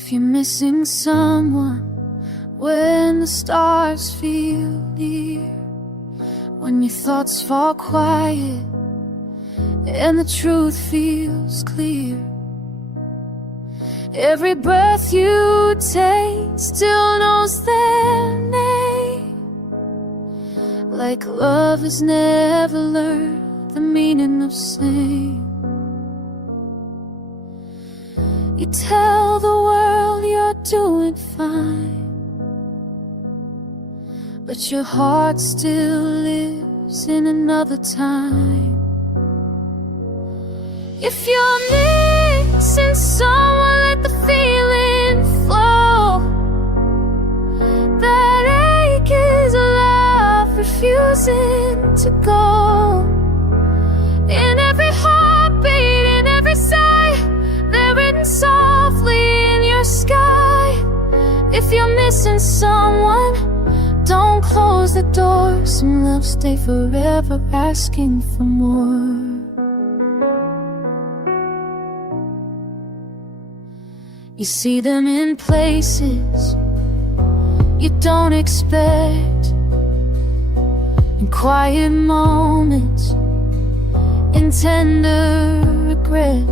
If you're missing someone when the stars feel near, when your thoughts fall quiet and the truth feels clear, every breath you take still knows their name, like love has never learned the meaning of same. You tell the world you're doing fine, but your heart still lives in another time. If you're missing someone, let the feeling flow. That ache is a love refusing to go. In every heartbeat, in every sigh, they're written softly in your sky. If you're missing someone, don't close the door. Some love stay forever asking for more. You see them in places you don't expect, in quiet moments, in tender regret.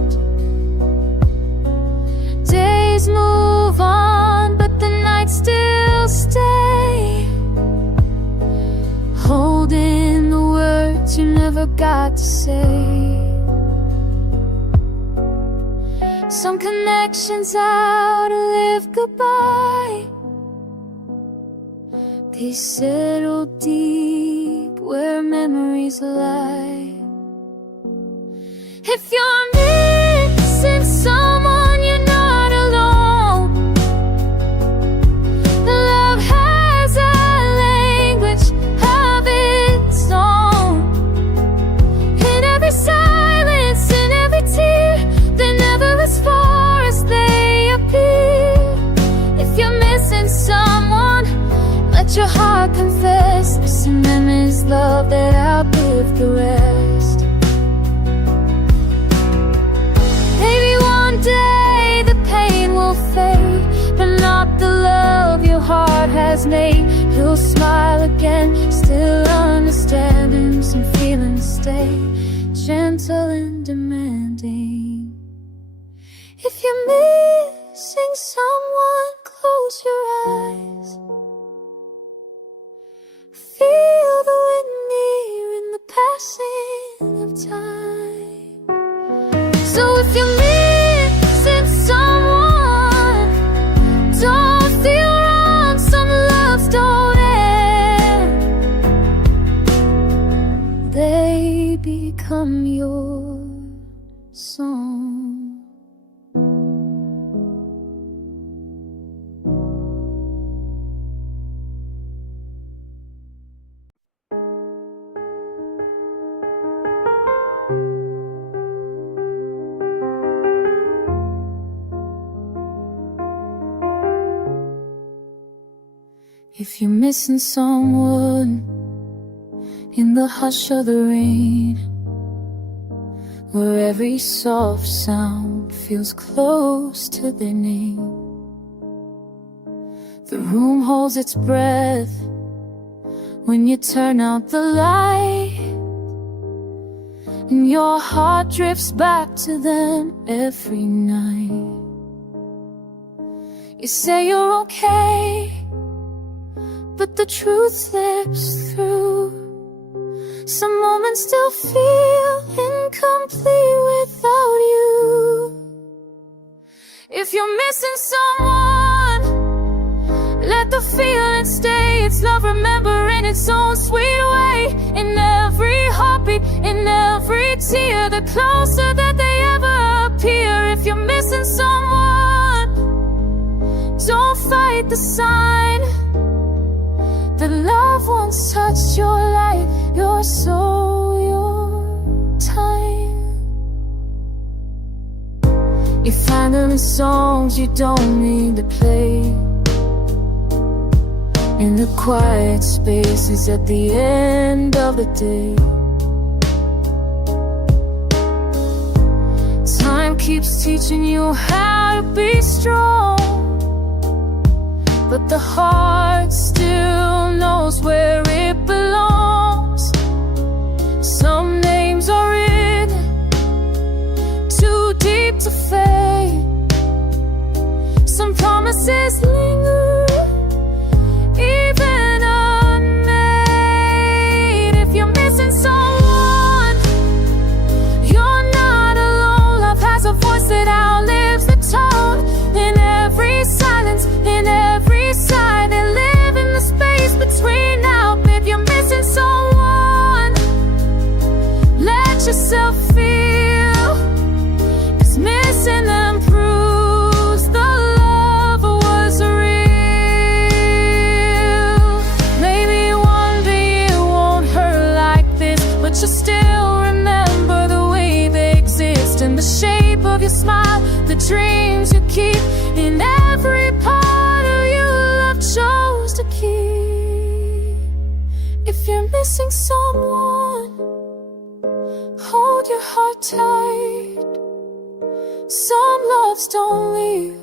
Days move on, but the nights still stay, holding the words you never got to say. Some connections outlive goodbye. They settle deep where memories lie. If you're missing someone, you're not alone. Love has a language of its own. In every silence, in every tear, they're never as far as they appear. If you're missing someone, let your heart confess. Missing them is love that outlived the rest. Maybe one day the pain will fade, but not the love your heart has made. You'll smile again, still understanding. Some feelings stay gentle and demanding. If you're missing someone, close your eyes. Feel the wind near in the passing of time. So if you're missing someone, don't feel wrong. Some loves don't end, they become your song. If you're missing someone in the hush of the rain, where every soft sound feels close to their name, the room holds its breath when you turn out the light, and your heart drifts back to them every night. You say you're okay, but the truth slips through. Some moments still feel incomplete without you. If you're missing someone, let the feeling stay. It's love, remember, in its own sweet way. In every heartbeat, in every tear, the closer that they ever appear. If you're missing someone, don't fight the sign. The love once touched your life, your soul, your time. You find them in songs you don't need to play, in the quiet spaces at the end of the day. Time keeps teaching you how to be strong, but the heart still knows where it belongs. Some names are written too deep to fade. Some promises linger, even unmade. If you're missing someone, you're not alone. Love has a voice that outlives the tone. In every silence, in every sigh, they live in the space between now. If you're missing someone, let yourself feel, 'cause missing them proves the love was real. Maybe one day it won't hurt like this, but you'll still remember the way they exist, in the shape of your smile, the dreams you keep, in every part of you love chose to keep. If you're missing someone, hold your heart tight. Some loves don't leave,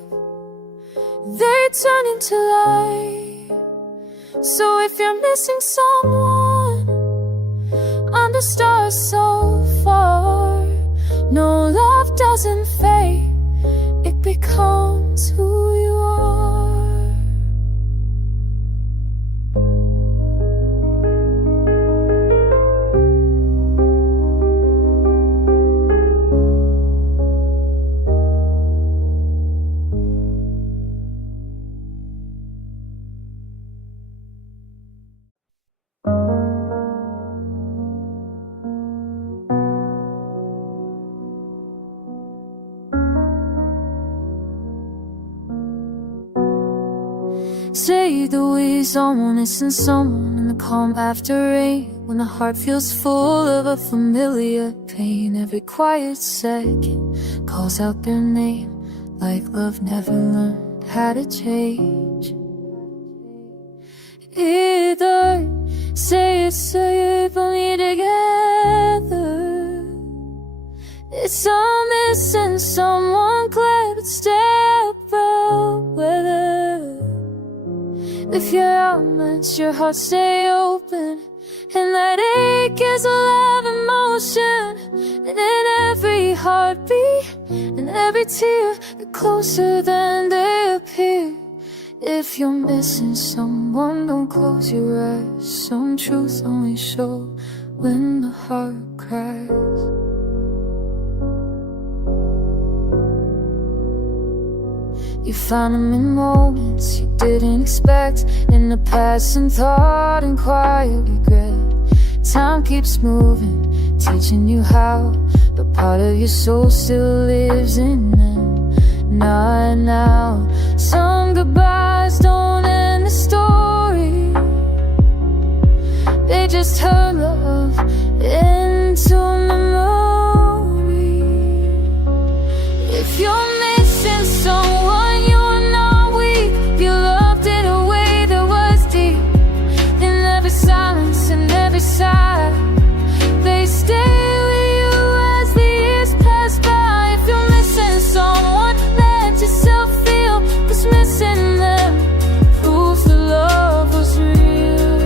they turn into light. So if you're missing someone under stars so far, no, love doesn't fade, it becomes who you are. Say the way someone isn't someone in the calm after rain, when the heart feels full of a familiar pain. Every quiet second calls out their name, like love never learned how to change. Either say it's so you for me together. It's I'm missing someone glad but step out weather. If your elements, your heart stay open, and that ache is a love emotion. And in every heartbeat, and every tear, they're closer than they appear. If you're missing someone, don't close your eyes. Some truths only show when the heart cries. You found them in moments you didn't expect, in the passing thought and quiet regret. Time keeps moving, teaching you how, but part of your soul still lives in them. Not now. Some goodbyes don't end the story, they just turn love into memory. If you're missing someone, you're not weak. You loved in a way that was deep. In every silence and every sigh, they stay with you as the years pass by. If you're missing someone, let yourself feel, 'cause missing them proves the love was real.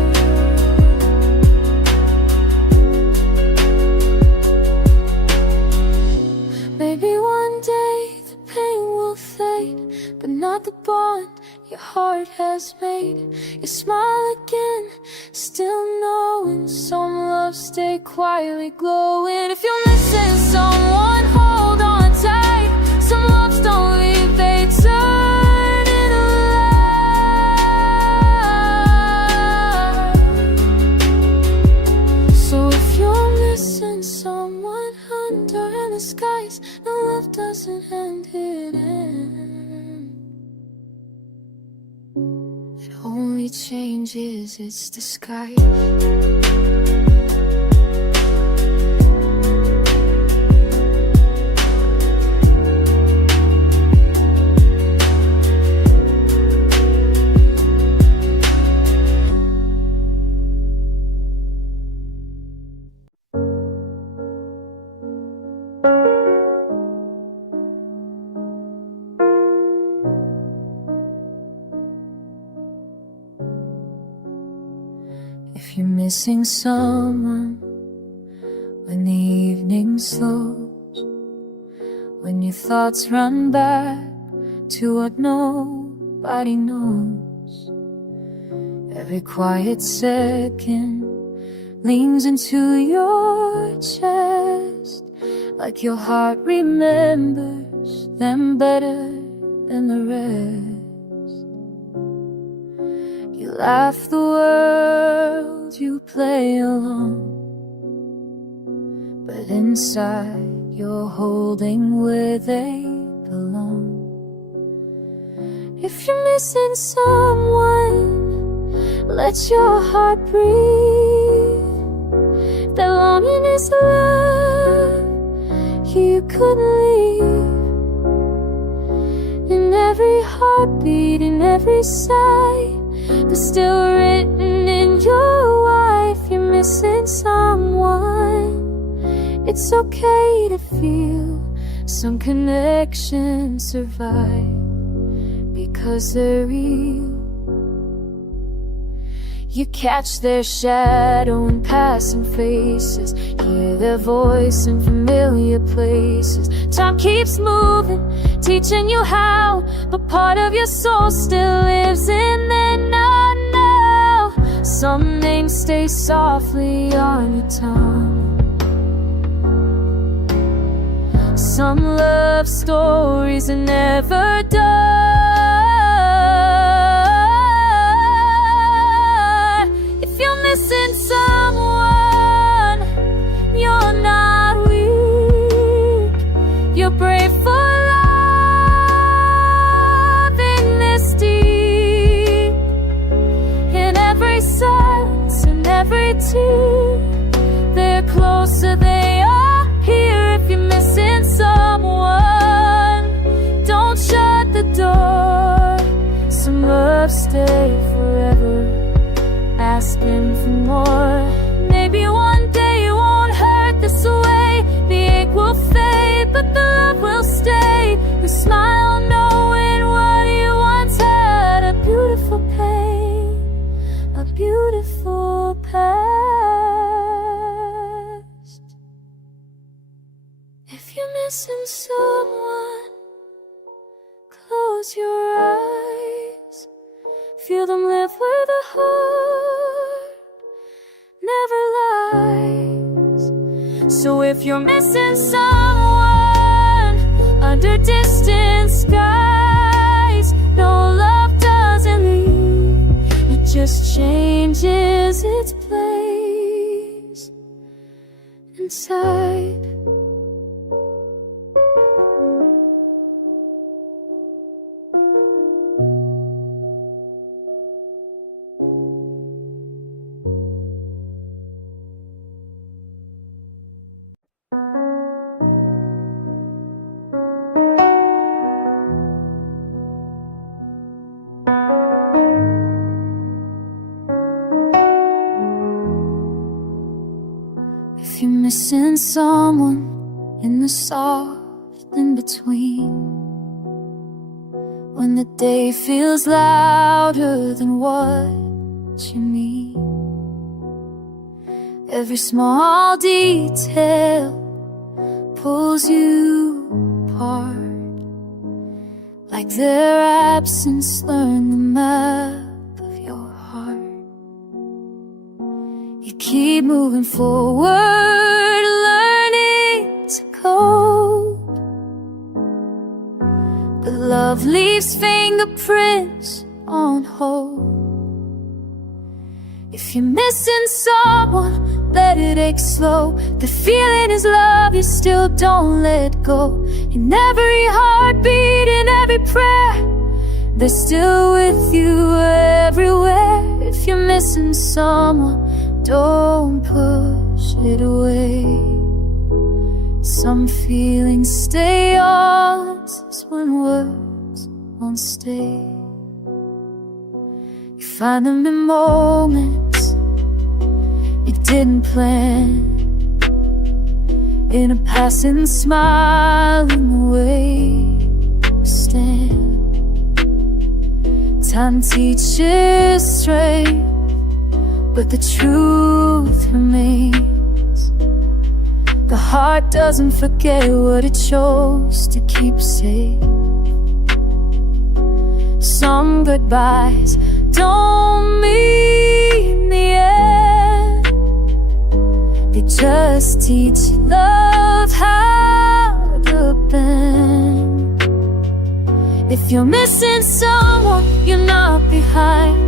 Maybe one day the pain will fade, but not the bond your heart has made. You smile again, still knowing some love stay quietly glowing. If you're missing someone, hold on tight. Some loves don't leave, they turn into light. So if you're missing someone under the skies, no, love doesn't end, it ends. It only changes its disguise. If you're missing someone when the evening slows, when your thoughts run back to what nobody knows, every quiet second leans into your chest, like your heart remembers them better than the rest. You laugh the world you play alone, but inside you're holding where they belong. If you're missing someone, let your heart breathe. That longing is love you couldn't leave. In every heartbeat, in every sigh, that's still written in your life. You're missing someone. It's okay to feel some connections survive, because they're real. You catch their shadow in passing faces, hear their voice in familiar places. Time keeps moving, teaching you how, but part of your soul still lives in there now. Some names stay softly on your tongue, some love stories are never done. If you're missing someone, you're not weak, you're brave for loving this deep. In every silence, in every tear, they're closer, they are here. If you're missing someone, don't shut the door. Some love stay forever, asking for more. Maybe one day it won't hurt this way. The ache will fade, but the love will stay. The smile knowing what you once had. A beautiful pain, a beautiful past. If you're missing someone, close your eyes, feel them live where the heart never lies. So if you're missing someone under distant skies, no, love doesn't leave, it just changes its place inside. If you're missing someone in the soft in-between, when the day feels louder than what you need, every small detail pulls you apart, like their absence learned the map of your heart. You keep moving forward, learning to cope, but love leaves fingerprints on hope. If you're missing someone, let it ache slow. The feeling is love, you still don't let go. In every heartbeat, in every prayer, they're still with you everywhere. If you're missing someone, don't push it away. Some feelings stay honest when words won't stay. You find them in moments you didn't plan, in a passing smile, in the way you stand. Time teaches strength, but the truth remains. The heart doesn't forget what it chose to keep safe. Some goodbyes don't mean the end, they just teach love how to bend. If you're missing someone, you're not behind.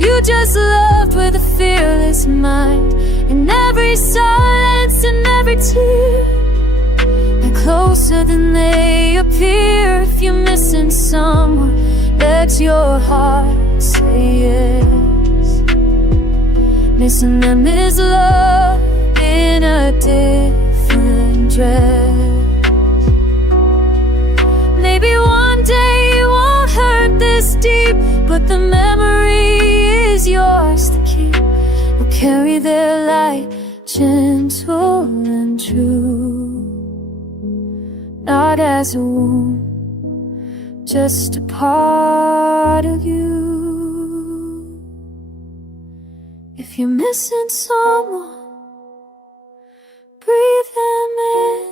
You just loved with a fearless mind. In every silence, in every tear, they're closer than they appear. If you're missing someone, let your heart say yes. Missing them is love in a different dress. Maybe one day it won't hurt this deep, but the memory is yours to keep. Will carry their light, gentle and true, not as a wound, just a part of you. If you're missing someone, breathe them in.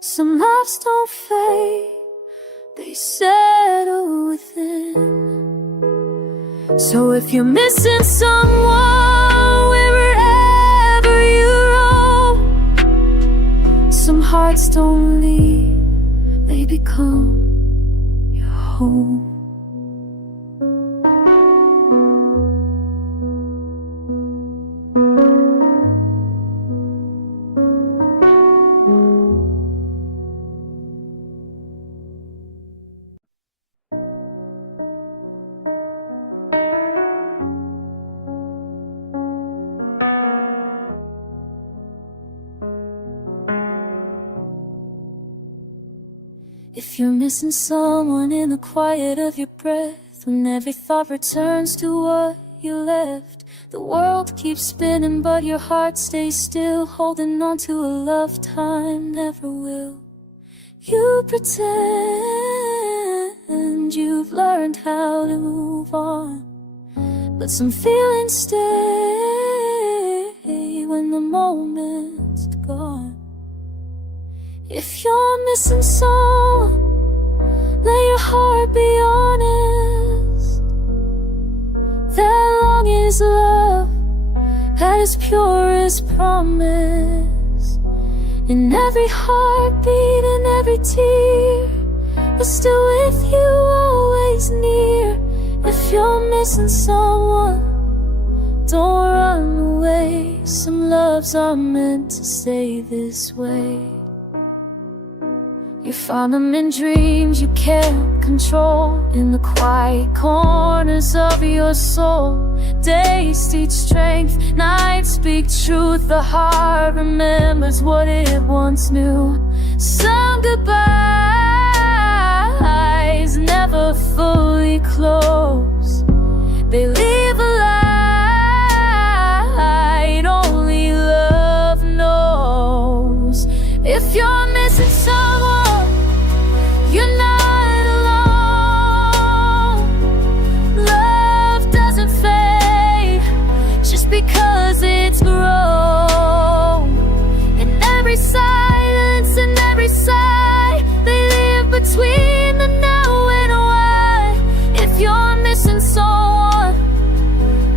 Some loves don't fade, they settle within. So if you're missing someone, wherever you roam, some hearts don't leave, they become your home. If you're missing someone in the quiet of your breath, when every thought returns to what you left, the world keeps spinning but your heart stays still, holding on to a love time never will. You pretend you've learned how to move on, but some feelings stay when the moment's gone. If you're missing someone, let your heart be honest. That longing is love, that is pure as promise. In every heartbeat and every tear, but still with you always near. If you're missing someone, don't run away. Some loves are meant to stay this way. You found them in dreams you can't control, in the quiet corners of your soul. Days teach strength, nights speak truth. The heart remembers what it once knew. Some goodbyes never fully close, they leave a light only love knows. If you're missing someone, you're not alone. Love doesn't fade just because it's grown. In every silence, in every sigh, they live between the now and why. If you're missing someone,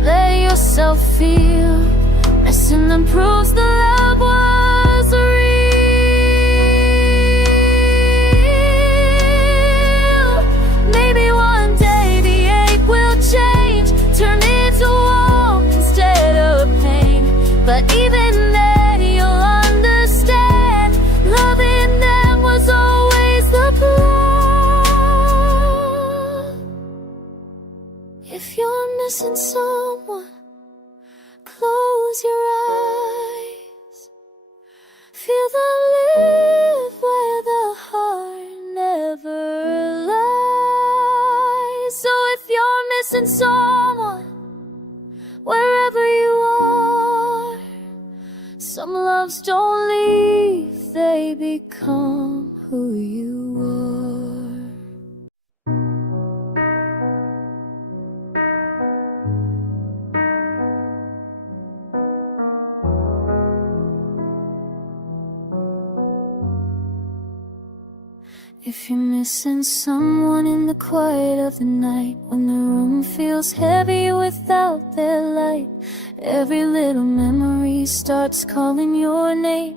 let yourself feel. Missing them proves the love was real. Maybe one day the ache will change, turn into warmth instead of pain. But even then you'll understand, loving them was always the plan. If you're missing someone, close your eyes, feel them live where the heart never lies. So if you're missing someone, wherever you are, some loves don't leave, they become. who you are. If you're missing someone in the quiet of the night, when the room feels heavy without their light, every little memory starts calling your name,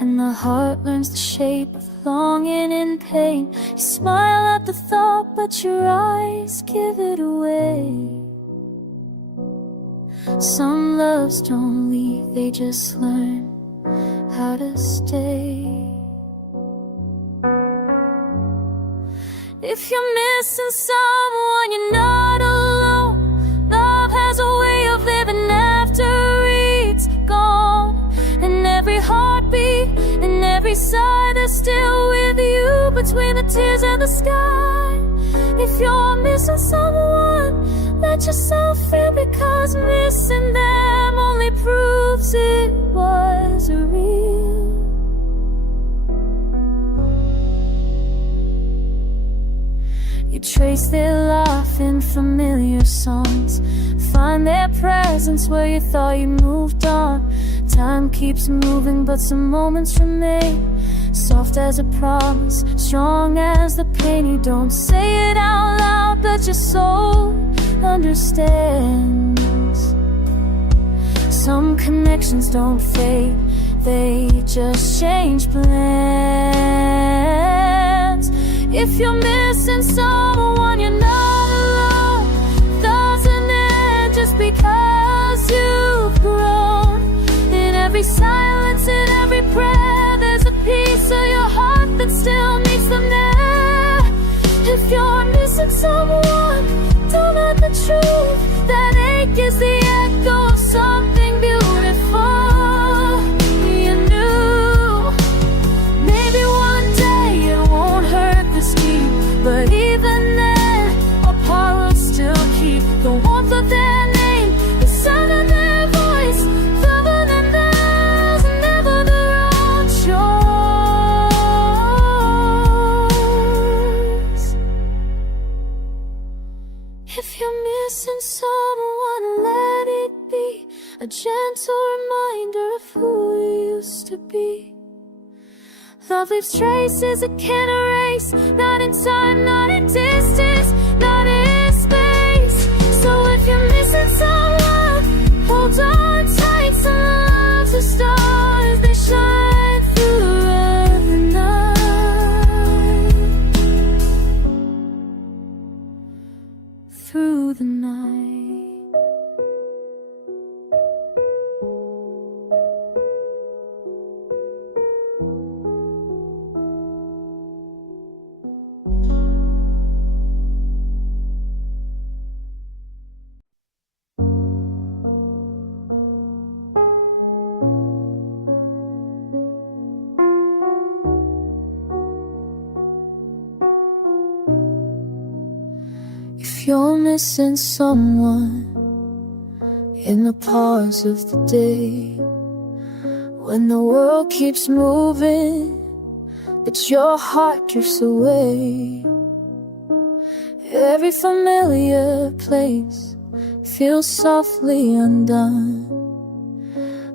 and the heart learns the shape of longing and pain. You smile at the thought, but your eyes give it away. Some loves don't leave, they just learn how to stay. If you're missing someone, you're not alone. Love has a way of living after it's gone, and every heartbeat and every sigh, they're still with you between the tears and the sky. If you're missing someone, let yourself feel, because missing them only proves it was real. You trace their laugh in familiar songs, find their presence where you thought you moved on. Time keeps moving, but some moments remain, soft as a promise, strong as the pain. You don't say it out loud, but your soul understands. Some connections don't fade, they just change plans. If you're missing someone, you're not alone. Doesn't end just because you've grown. In every silence, in every prayer, there's a piece of your heart that still needs them there. If you're missing someone, don't let the truth that ache is the echo of something beautiful you knew. Maybe one day it won't hurt this deep, but even then, a part will still keep the warmth of their name, the sound of their voice, further than theirs, never their own choice. If you're missing someone, let it be a gentle reminder of who you used to be. Love leaves traces it can't erase, not in time, not in distance, not in space. So if you're missing someone, hold on tight. Some love's a stars, they shine through the night, through the night. If you're missing someone in the pause of the day, when the world keeps moving but your heart drifts away, every familiar place feels softly undone,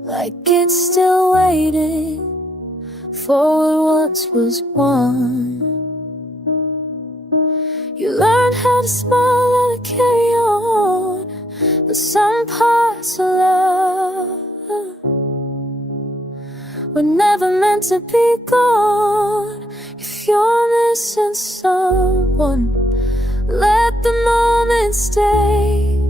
like it's still waiting for what once was won. You learn how to smile, how to carry on, but some parts of love were never meant to be gone. If you're missing someone, let the moment stay.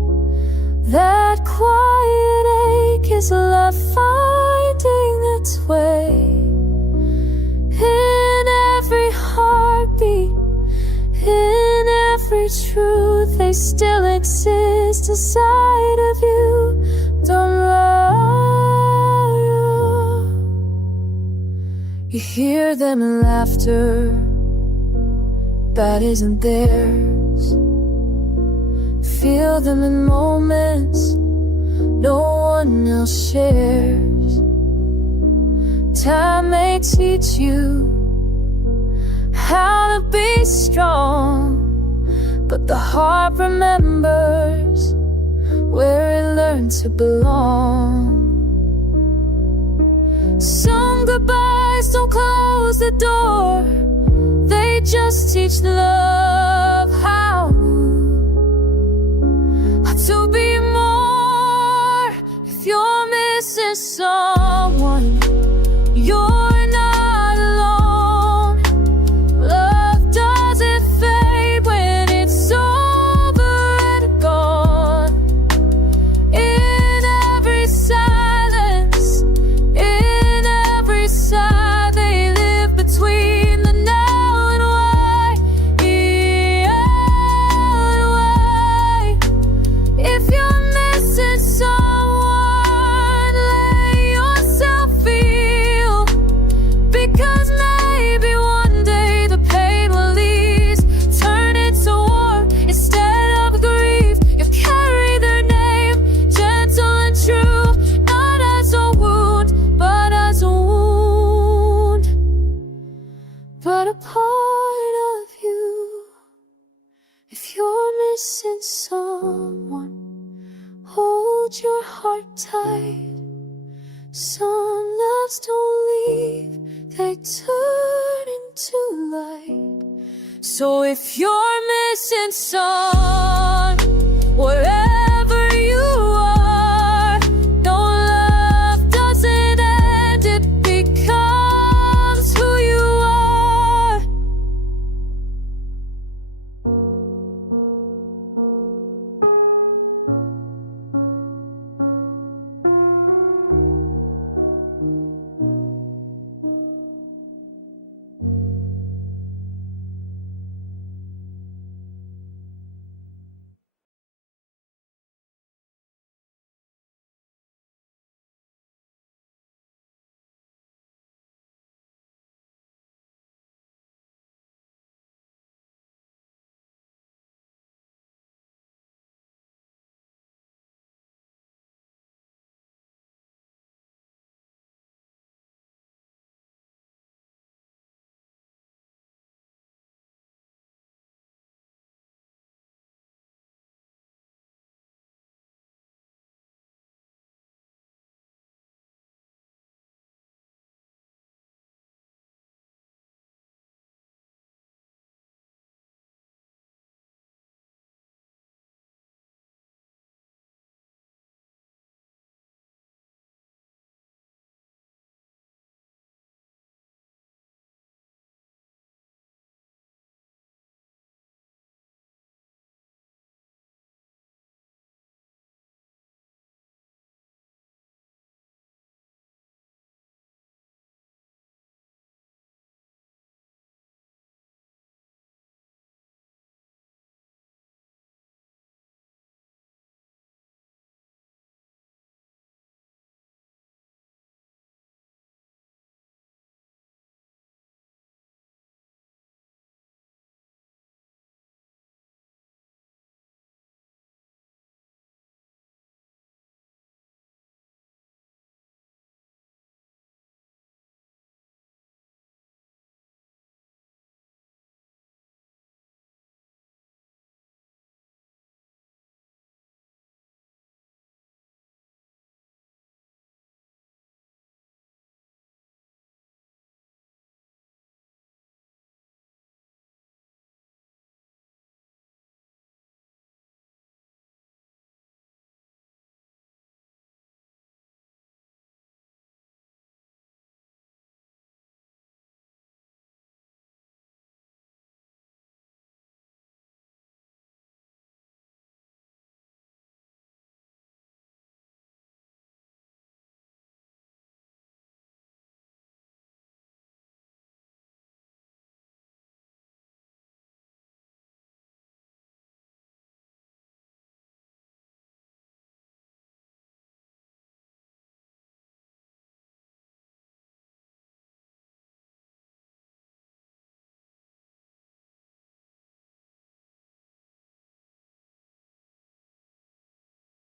That quiet ache is love finding its way in every heartbeat, in every truth. They still exist inside of you. Don't worry, you hear them in laughter that isn't theirs, feel them in moments no one else shares. Time may teach you how to be strong, but the heart remembers where it learned to belong. Some goodbyes don't close the door, they just teach love how to be more. If you're missing someone, you're not alone. Love doesn't fade when it's over and gone. In every silence, in every sigh, they live between the now and why. If you're missing someone, let yourself feel, because maybe one day the pain will ease, turn into warmth instead of grief. You carry their name, gentle and true, not as a wound, but as a wound, but a part of you. If you're missing someone, hold your heart tight. Some loves don't leave, they turn into light. So if you're missing someone, wherever